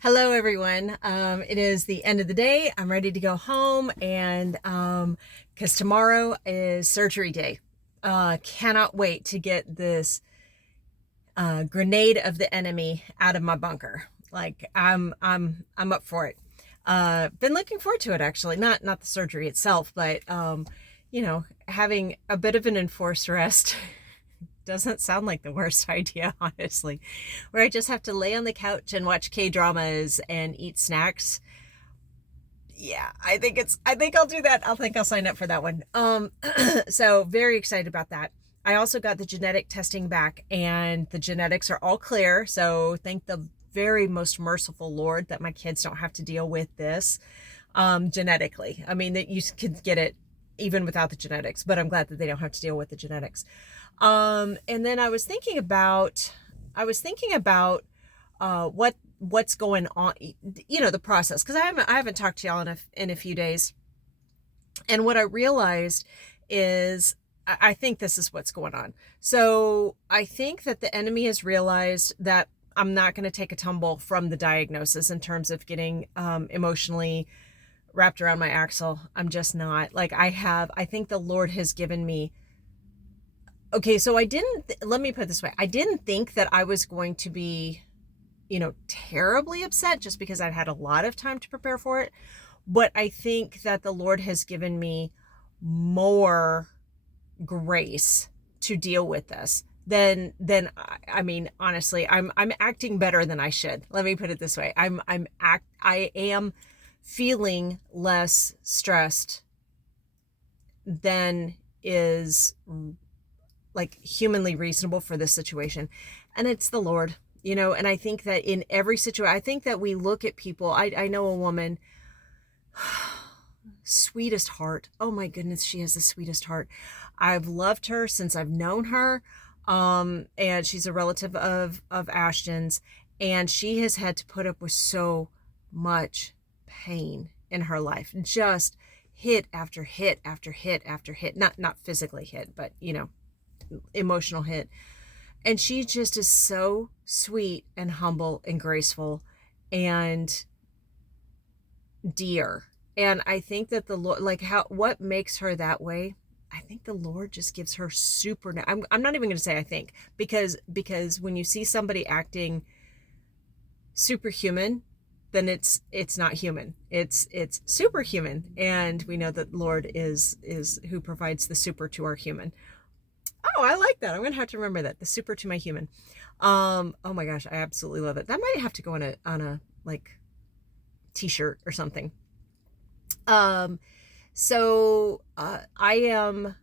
Hello, everyone. It is the end of the day. I'm ready to go home, and because tomorrow is surgery day. Cannot wait to get this grenade of the enemy out of my bunker. Like I'm up for it. Been looking forward to it, actually. Not the surgery itself, but having a bit of an enforced rest doesn't sound like the worst idea, honestly. Where I just have to lay on the couch and watch K dramas and eat snacks. Yeah, I think I'll do that. I'll sign up for that one. So very excited about that. I also got the genetic testing back, and the genetics are all clear. So thank the very most merciful Lord that my kids don't have to deal with this genetically. I mean, that you can get it even without the genetics, but I'm glad that they don't have to deal with the genetics. And then I was thinking about what's going on, the process, because I haven't talked to y'all in a few days. And what I realized is I think this is what's going on. So I think that the enemy has realized that I'm not going to take a tumble from the diagnosis in terms of getting emotionally wrapped around my axle. I'm just not. Like, I think the Lord has given me. Okay, so let me put it this way. I didn't think that I was going to be, terribly upset just because I've had a lot of time to prepare for it. But I think that the Lord has given me more grace to deal with this than I mean, honestly, I'm acting better than I should. Let me put it this way. I am feeling less stressed than is like humanly reasonable for this situation. And it's the Lord, and I think that in every situation, I think that we look at people. I know a woman, sweetest heart. Oh my goodness, she has the sweetest heart. I've loved her since I've known her. And she's a relative of Ashton's, and she has had to put up with so much pain in her life. Just hit after hit after hit after hit. Not physically hit, but emotional hit. And she just is so sweet and humble and graceful and dear. And I think that the Lord, like, what makes her that way, I think the Lord just gives her I'm not even going to say I think, because when you see somebody acting superhuman, then it's not human. It's superhuman. And we know that Lord is who provides the super to our human. Oh, I like that. I'm going to have to remember that. The super to my human. Oh my gosh, I absolutely love it. That might have to go on a like t-shirt or something. I am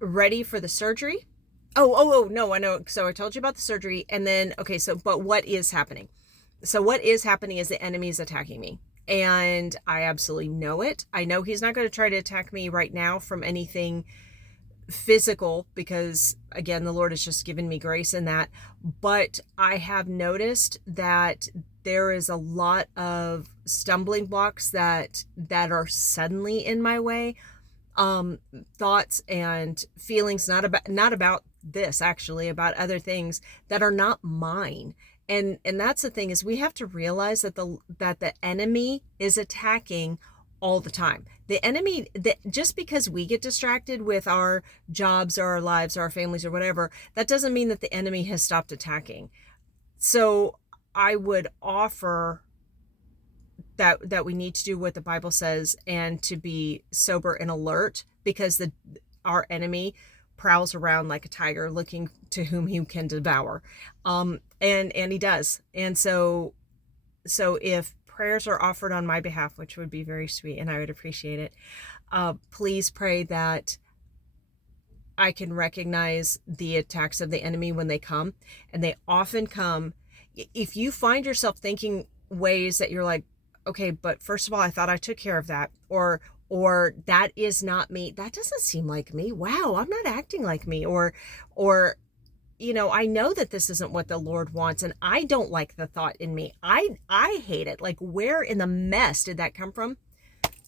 ready for the surgery. Oh, no, I know. So I told you about the surgery, and then, okay, but what is happening? So what is happening is the enemy is attacking me, and I absolutely know it. I know he's not going to try to attack me right now from anything physical, because again, the Lord has just given me grace in that. But I have noticed that there is a lot of stumbling blocks that are suddenly in my way. Thoughts and feelings, not about this, actually, about other things that are not mine. And that's the thing, is we have to realize that the enemy is attacking all the time. The enemy, that just because we get distracted with our jobs or our lives or our families or whatever, that doesn't mean that the enemy has stopped attacking. So I would offer that we need to do what the Bible says and to be sober and alert, because our enemy prowls around like a tiger looking to whom he can devour. And he does. And so if prayers are offered on my behalf, which would be very sweet and I would appreciate it, please pray that I can recognize the attacks of the enemy when they come. And they often come. If you find yourself thinking ways that you're like, okay, but first of all, I thought I took care of that, or that is not me, that doesn't seem like me, wow, I'm not acting like me, or I know that this isn't what the Lord wants, and I don't like the thought in me, I hate it. Like, where in the mess did that come from?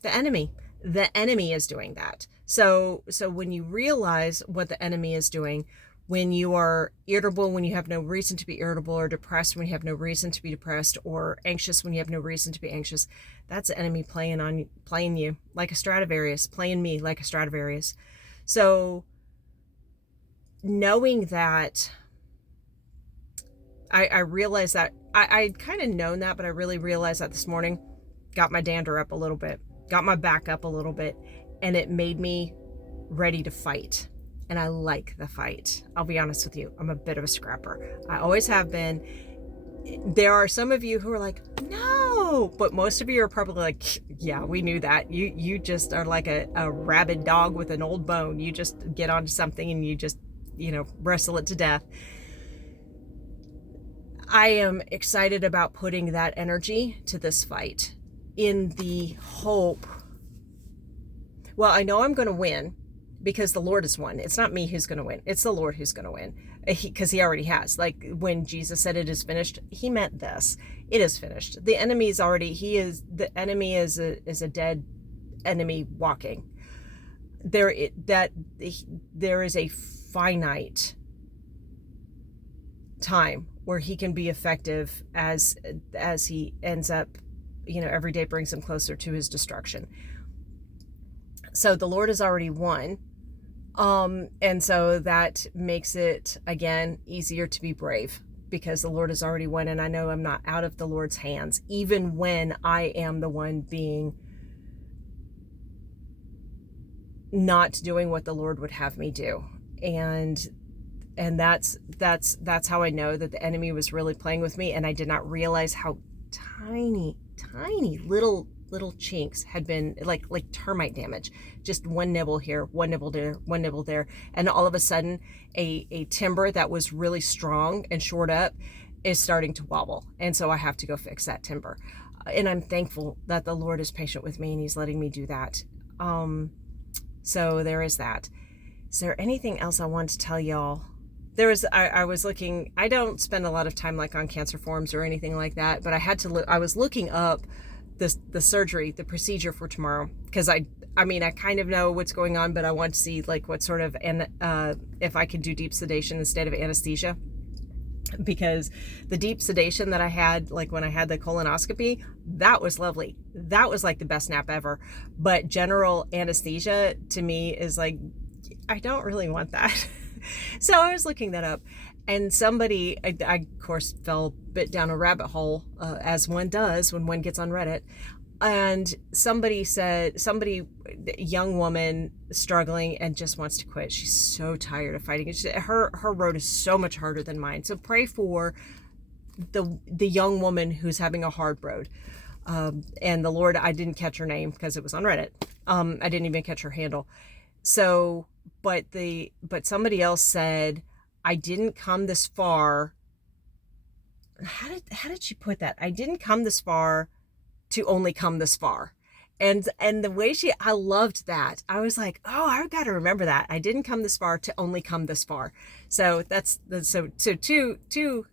The enemy is doing that. So when you realize what the enemy is doing, when you are irritable when you have no reason to be irritable, or depressed when you have no reason to be depressed, or anxious when you have no reason to be anxious. That's the enemy playing you like a Stradivarius, playing me like a Stradivarius. So knowing that, I realized that I'd kind of known that, but I really realized that this morning. Got my dander up a little bit, got my back up a little bit, and it made me ready to fight. And I like the fight. I'll be honest with you. I'm a bit of a scrapper. I always have been. There are some of you who are like, no, but most of you are probably like, yeah, we knew that. You just are like a rabid dog with an old bone. You just get onto something and you just, wrestle it to death. I am excited about putting that energy to this fight in the hope. Well, I know I'm going to win because the Lord has won. It's not me who's going to win. It's the Lord who's going to win, because he already has. Like when Jesus said it is finished, he meant this. It is finished. The enemy is the enemy is a dead enemy walking. There is a finite time where he can be effective as he ends up, every day brings him closer to his destruction. So the Lord has already won. And so that makes it, again, easier to be brave because the Lord has already won. And I know I'm not out of the Lord's hands, even when I am the one being not doing what the Lord would have me do. And that's how I know that the enemy was really playing with me. And I did not realize how tiny little chinks had been like termite damage. Just one nibble here, one nibble there. And all of a sudden a timber that was really strong and shored up is starting to wobble. And so I have to go fix that timber. And I'm thankful that the Lord is patient with me and he's letting me do that. So there is that. Is there anything else I want to tell y'all? I was looking, I don't spend a lot of time like on cancer forums or anything like that, but I was looking up the surgery, the procedure for tomorrow, because I kind of know what's going on, but I want to see like what sort of, if I could do deep sedation instead of anesthesia, because the deep sedation that I had, like when I had the colonoscopy, that was lovely. That was like the best nap ever. But general anesthesia to me is like, I don't really want that. So I was looking that up, and somebody, I of course fell a bit down a rabbit hole, as one does when one gets on Reddit, and somebody said, young woman struggling and just wants to quit. She's so tired of fighting. Her road is so much harder than mine. So pray for the young woman who's having a hard road. And the Lord, I didn't catch her name because it was on Reddit. I didn't even catch her handle. So, but somebody else said, I didn't come this far. How did she put that? I didn't come this far to only come this far. And the way I loved that. I was like, oh, I've got to remember that. I didn't come this far to only come this far. So so two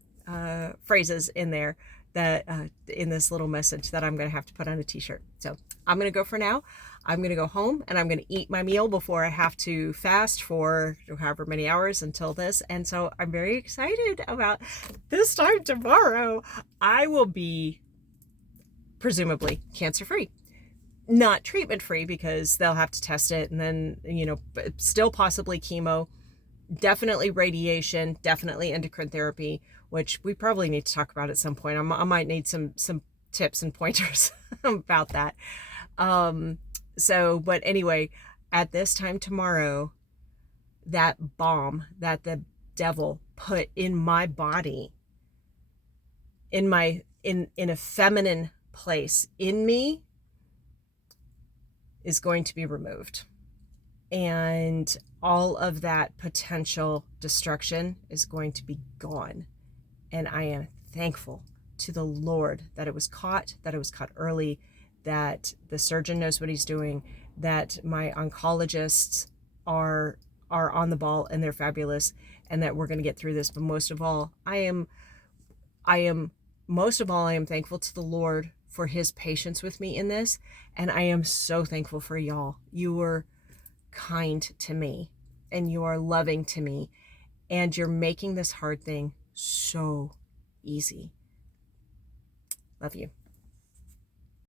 phrases in there that in this little message that I'm going to have to put on a t-shirt. So I'm going to go for now. I'm going to go home and I'm going to eat my meal before I have to fast for however many hours until this. And so I'm very excited about this time tomorrow. I will be presumably cancer-free. Not treatment-free because they'll have to test it, and then, still possibly chemo, definitely radiation, definitely endocrine therapy, which we probably need to talk about at some point. I might need some tips and pointers about that. But anyway, at this time tomorrow, that bomb that the devil put in my body, in a feminine place in me, is going to be removed. And all of that potential destruction is going to be gone. And I am thankful to the Lord that it was caught early, that the surgeon knows what he's doing, that my oncologists are on the ball and they're fabulous, and that we're going to get through this. But most of all, I am thankful to the Lord for his patience with me in this. And I am so thankful for y'all. You were kind to me and you are loving to me. And you're making this hard thing so easy. Love you.